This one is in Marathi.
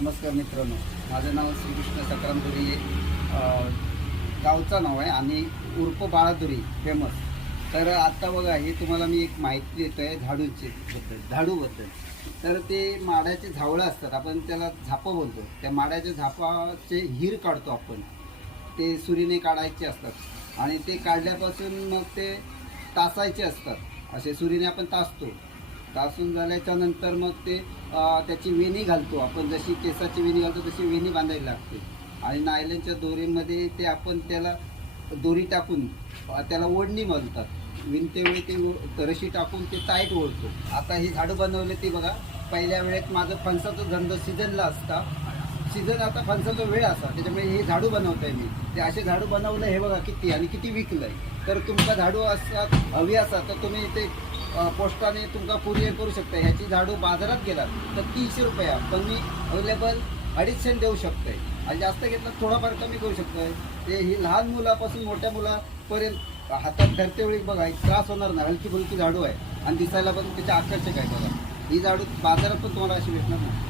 नमस्कार मित्रांनो, माझं नाव श्रीकृष्ण सकाराम दुरी गावचं नाव आहे आणि उर्फ बाळादुरी फेमस. तर आत्ता बघा, हे तुम्हाला मी एक माहिती देतो आहे झाडूबद्दल. तर ते माडाचे झावळं असतात, आपण त्याला झापं बोलतो. त्या माडाच्या झापाचे हिर काढतो आपण, ते सुरीने काढायचे असतात आणि ते काढल्यापासून मग ते तासायचे असतात. असे सुरीने आपण तासून झाल्याच्या नंतर मग ते त्याची वेणी घालतो आपण. जशी केसाची वेणी घालतो तशी वेणी बांधायला लागते आणि नायलनच्या दोरीमध्ये ते आपण त्याला दोरी टाकून त्याला ओढणी म्हणतात. विणतेवेळी ते रशी टाकून ते टाईट ओढतो. आता ही झाडं बनवले ते बघा, पहिल्या वेळेत माझं फणसाचा धंदा सीझनला असता. सीझन आता फणसाचा वेळ असा, त्याच्यामुळे हे झाडू बनवत आहे मी. ते असे झाडू बनवलं, हे बघा किती आणि किती विकलं आहे. तर तुमचा झाडू असतात हवी असा तर तुम्ही ते पोस्टाने तुमका कुरिअर करू शकता. ह्याची झाडू बाजारात गेलात तर 300 रुपया, पण मी अवेलेबल 250 देऊ शकतोय आणि जास्त घेतलं थोडाफार कमी करू शकतोय. ते ही लहान मुलापासून मोठ्या मुलापर्यंत हातात धरते वेळी बघा, एक त्रास होणार नाही. हलकी फुलकी झाडू आहे आणि दिसायला पण त्याचे आकर्षक आहे. बघा, ही झाडू बाजारात पण तुम्हाला अशी भेटणार नाही.